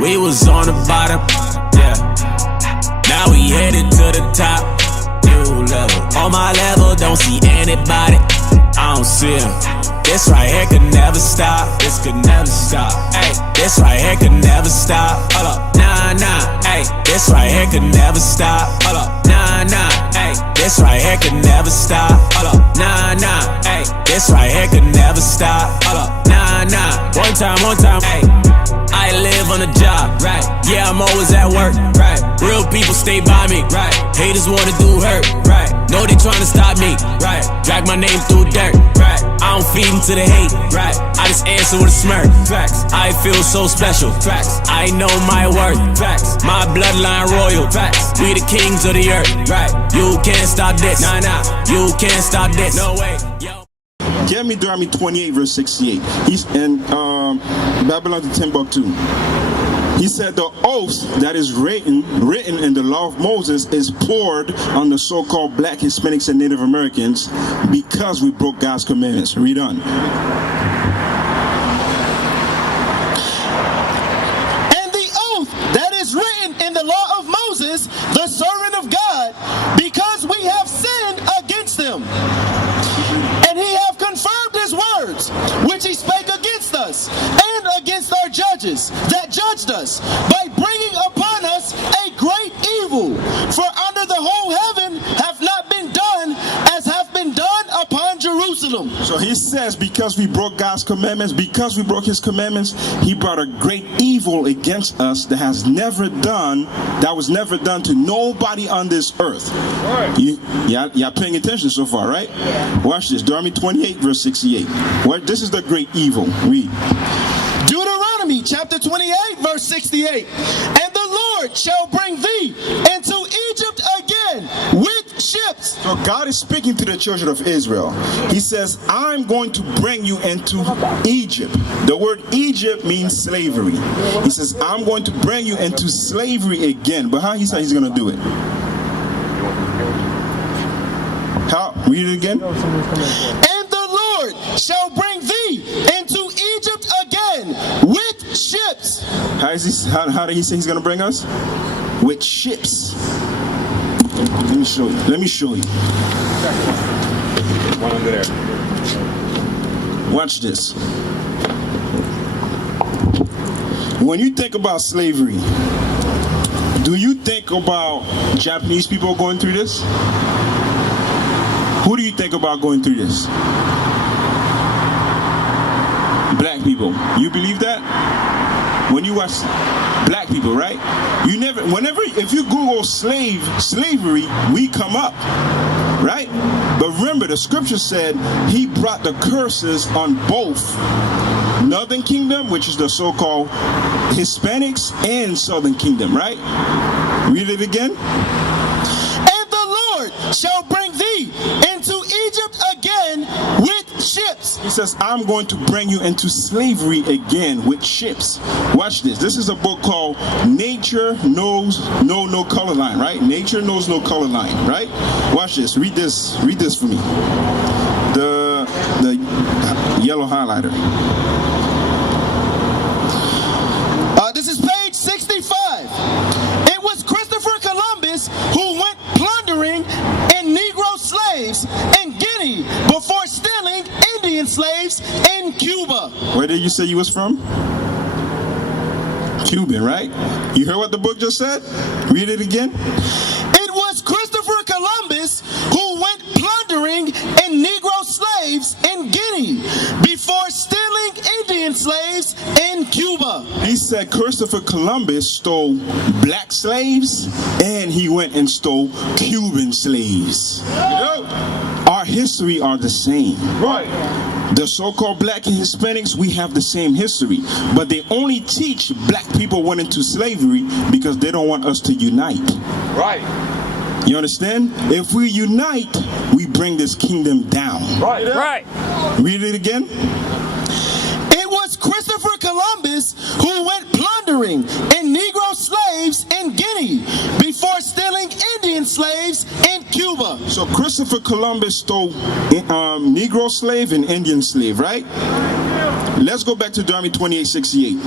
We was on the bottom, yeah. Now we headed to the top, new level. On my level, don't see anybody, I don't see him. This right here could never stop, this could never stop. Ay, this right here could never stop. Hold up, nah, nah. Ay, this right here could never stop. Hold up, nah, nah. Ay, this right here could never stop. Hold up, nah, nah. Ay, this right here could never stop. Hold up, nah, nah. One time. Ay, I live on the job, right? Yeah, I'm always at work, right? Real people stay by me, right? Haters wanna do hurt, right? Know they tryna stop me, right? Drag my name through dirt, right? I don't feed into the hate, right? I just answer with a smirk, facts. I feel so special, facts. I know my worth, facts. My bloodline royal, facts. We the kings of the earth, right? You can't stop this, nah, nah. You can't stop this, no way, yo. Get me Deuteronomy 28 verse 68. He's in Babylon to Timbuktu. He said the oath that is written in the law of Moses is poured on the so-called black Hispanics and Native Americans because we broke God's commandments. Read on. And the oath that is written in the law of Moses, the servant of God, because we have sinned against him. And he have confirmed his words, which he spake against us, and against our judges that judged us, by bringing upon us a great evil. For under the whole heaven hath not been done as hath been done upon Jerusalem. So he says because we broke God's commandments, because we broke his commandments, he brought a great evil against us that was never done to nobody on this earth. Right. Y'all paying attention so far, right? Yeah. Watch this. Deuteronomy 28 verse 68. This is the great evil. Read. Deuteronomy chapter 28 verse 68. And the Lord shall bring thee into Egypt again with ships. So God is speaking to the children of Israel. He says, I'm going to bring you into Egypt. The word Egypt means slavery. He says, I'm going to bring you into slavery again. But how he said he's going to do it? How? Read it again. And the Lord shall bring thee into Egypt again with ships. How did he say he's going to bring us? With ships. Let me show you. One under there. Watch this. When you think about slavery, do you think about Japanese people going through this? Who do you think about going through this? Black people. You believe that? When you watch black people, right? If you Google slavery, we come up, right? But remember, the scripture said he brought the curses on both Northern Kingdom, which is the so-called Hispanics, and Southern Kingdom, right? Read it again. And the Lord shall bring thee into Egypt again with ships. He says, I'm going to bring you into slavery again with ships. Watch this. This is a book called Nature Knows No Color Line, right? Nature Knows No Color Line, right? Watch this. Read this for me. The yellow highlighter. This is page 65. It was Christopher Columbus who went plundering in Negro slaves in Guinea before stealing Indian slaves in Cuba. Where did you say you was from? Cuban, right? You heard what the book just said? Read it again. It was Christopher Columbus who went plundering in Negro slaves in Guinea before stealing Indian slaves in Cuba. He said Christopher Columbus stole black slaves and he went and stole Cuban slaves. Our history are the same. Right. The so-called black and Hispanics, we have the same history, but they only teach black people went into slavery because they don't want us to unite. Right. You understand? If we unite, we bring this kingdom down. Right. Right. Read it again. It was Christopher Columbus who went plundering in Negro slaves in Guinea before stealing Indian slaves in Cuba. So Christopher Columbus stole Negro slave and Indian slave, right? Let's go back to Deuteronomy 28:68.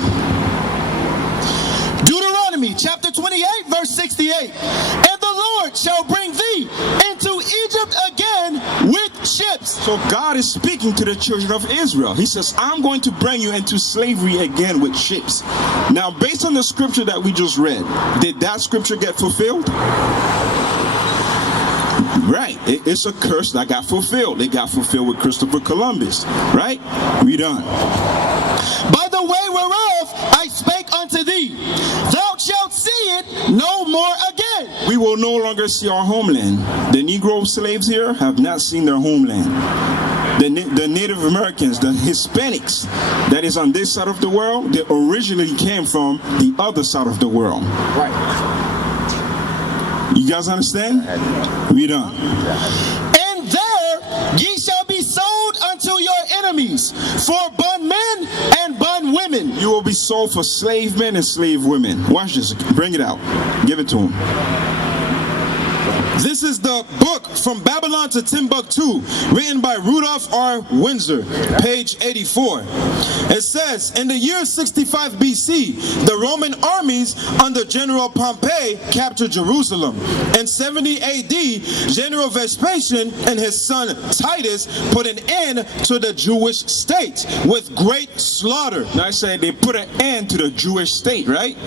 Deuteronomy chapter 28 verse 68. And the Lord shall bring thee into Egypt again with ships. So God is speaking to the children of Israel. He says, I'm going to bring you into slavery again with ships. Now, based on the scripture that we just read, did that scripture get fulfilled? Right. It's a curse that got fulfilled. It got fulfilled with Christopher Columbus. Right? Read on. By the way whereof I spake unto thee, thou shalt see it no more again. We will no longer see our homeland. The Negro slaves here have not seen their homeland. The Native Americans, the Hispanics that is on this side of the world, they originally came from the other side of the world. Right. You guys understand? Read on. And there ye shall be sold unto your enemies for bondmen and bondwomen. You will be sold for slave men and slave women. Watch this. Bring it out. Give it to him. This is the book From Babylon to Timbuktu, written by Rudolph R. Windsor, page 84. It says, in the year 65 BC, the Roman armies under General Pompey captured Jerusalem. In 70 AD, General Vespasian and his son Titus put an end to the Jewish state with great slaughter. Now I say they put an end to the Jewish state, right?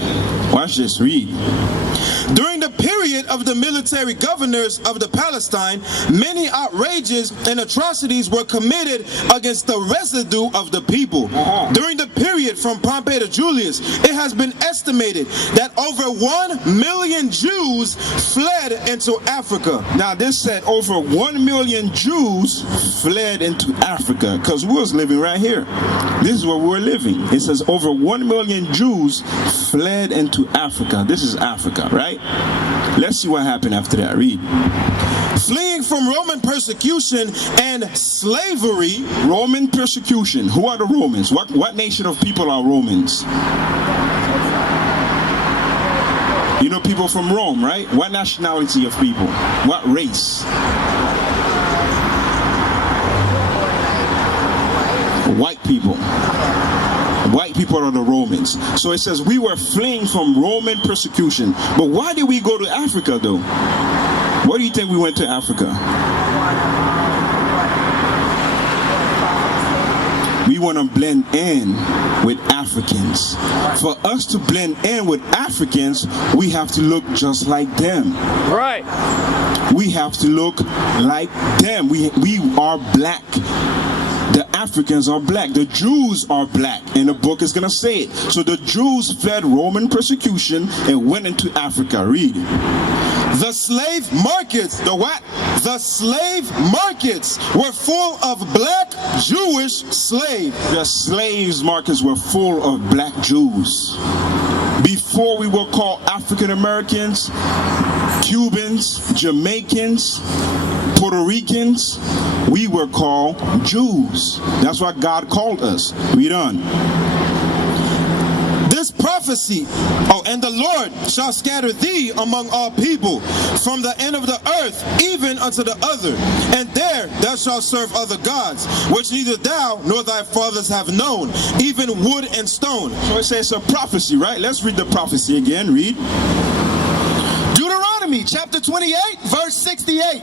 Watch this. Read. During the period of the military governors of the Palestine, many outrages and atrocities were committed against the residue of the people. During the period from Pompey to Julius, it has been estimated that over 1 million Jews fled into Africa. Now this said over 1 million Jews fled into Africa because we was living right here. This is where we were living. It says over 1 million Jews fled into Africa. This is Africa, right? Let's see what happened after that. Read. Fleeing from Roman persecution and slavery. Roman persecution. Who are the Romans? What nation of people are Romans? You know people from Rome, right? What nationality of people? What race? White people. White people are the Romans. So it says we were fleeing from Roman persecution. But why did we go to Africa though? What do you think we went to Africa? We want to blend in with Africans. For us to blend in with Africans, we have to look just like them. Right. We have to look like them. We are black. The Africans are black. The Jews are black. And the book is going to say it. So the Jews fled Roman persecution and went into Africa. Read. The slave markets, the what? The slave markets were full of black Jewish slaves. The slaves markets were full of black Jews. Before we were called African Americans, Cubans, Jamaicans, Puerto Ricans, we were called Jews. That's what God called us. Read on. This prophecy, and the Lord shall scatter thee among all people, from the end of the earth even unto the other, and there thou shalt serve other gods, which neither thou nor thy fathers have known, even wood and stone. So it says a prophecy, right? Let's read the prophecy again. Read. Deuteronomy chapter 28 verse 68.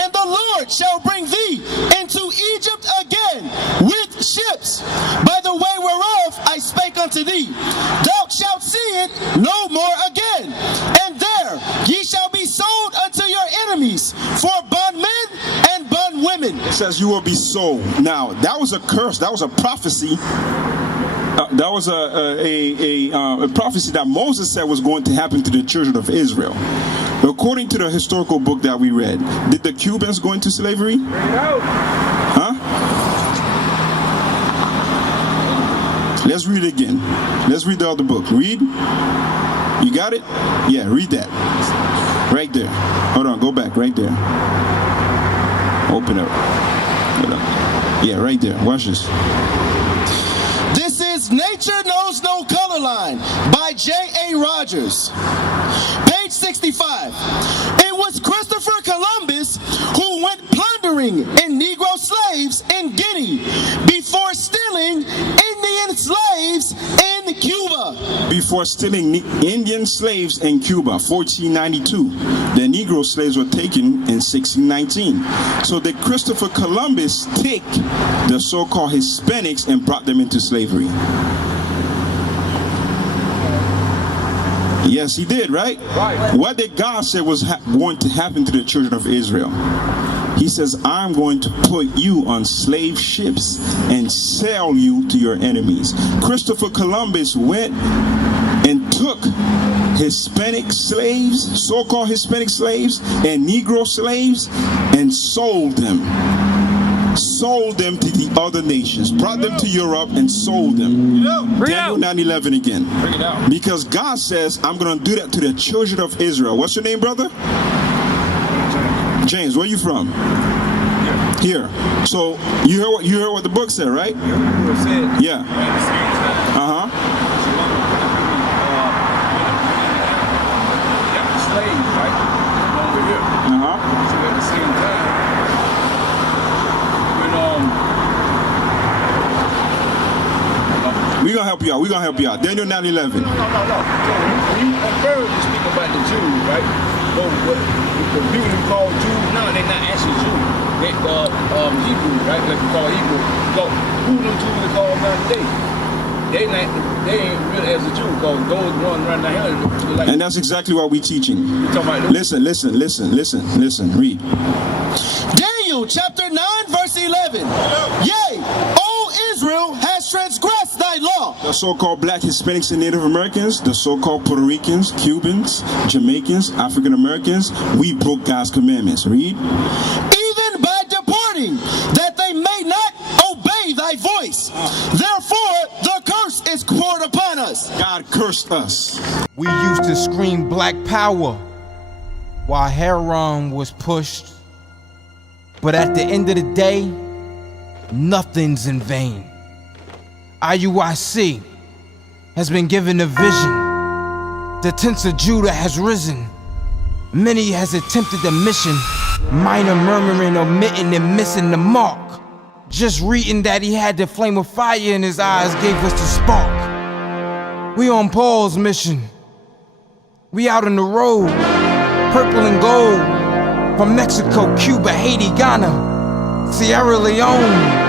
And the Lord shall bring thee into Egypt again with ships, by the way whereof I spake unto thee. Thou shalt see it no more again. And there ye shall be sold unto your enemies for bondmen and bondwomen. It says you will be sold. Now, that was a curse. That was a prophecy. That was a prophecy that Moses said was going to happen to the children of Israel. According to the historical book that we read, did the Cubans go into slavery? Huh? Let's read it again. Let's read the other book. Read. You got it? Yeah, read that. Right there. Hold on, go back. Right there. Open up. Hold on. Yeah, right there. Watch this. This is Nature Knows No Color Line by J.A. Rogers. Page 65. It was Christopher Columbus who went plundering stealing in Negro slaves in Guinea, before stealing Indian slaves in Cuba. Before stealing Indian slaves in Cuba, 1492. The Negro slaves were taken in 1619. So did Christopher Columbus take the so-called Hispanics and brought them into slavery? Yes, he did, right? Right. What did God say was going to happen to the children of Israel? He says, I'm going to put you on slave ships and sell you to your enemies. Christopher Columbus went and took Hispanic slaves, so-called Hispanic slaves, and Negro slaves, and sold them to the other nations, brought them to Europe and sold them. Daniel 9:11 again. Because God says, I'm going to do that to the children of Israel. What's your name, brother? James, where you from? Here. So you heard what the book said, right? Yeah. Uh-huh. Slaves, right? Over here. Uh-huh. So at the same time, We're gonna help you out. We're gonna help you out. Daniel 9:11. No. So when you prefer to speak about the Jews, right? Well, what the people who call Jews now, they're not actually Jews. They Hebrews, right? Like we call Hebrew. So who the Jews they call now today? They ain't really as a Jew, because those ones running down here. Like, and that's exactly what we're teaching. Listen. Read. Daniel chapter 9 verse 11. Yea, O Israel has transgressed thy law. The so-called black Hispanics and Native Americans, the so-called Puerto Ricans, Cubans, Jamaicans, African Americans, we broke God's commandments. Read. Even by departing, that they may not obey thy voice. Therefore, the curse is poured upon us. God cursed us. We used to scream black power while Heron was pushed. But at the end of the day, nothing's in vain. IUIC has been given a vision. The tents of Judah has risen. Many has attempted the mission, minor murmuring, omitting, and missing the mark. Just reading that he had the flame of fire in his eyes gave us the spark. We on Paul's mission. We out on the road, purple and gold, from Mexico, Cuba, Haiti, Ghana, Sierra Leone.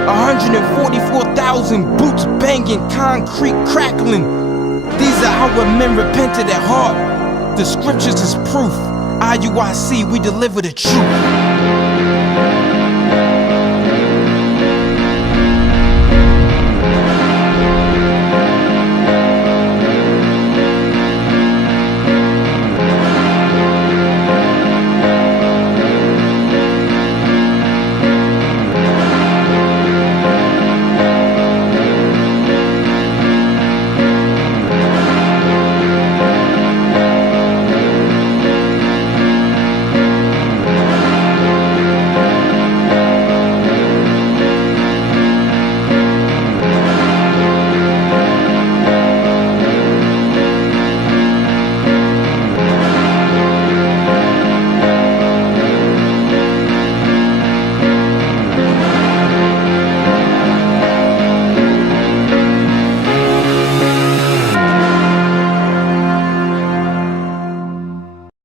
144,000 boots banging, concrete crackling. These are our men repented at heart. The scriptures is proof. IUIC, we deliver the truth.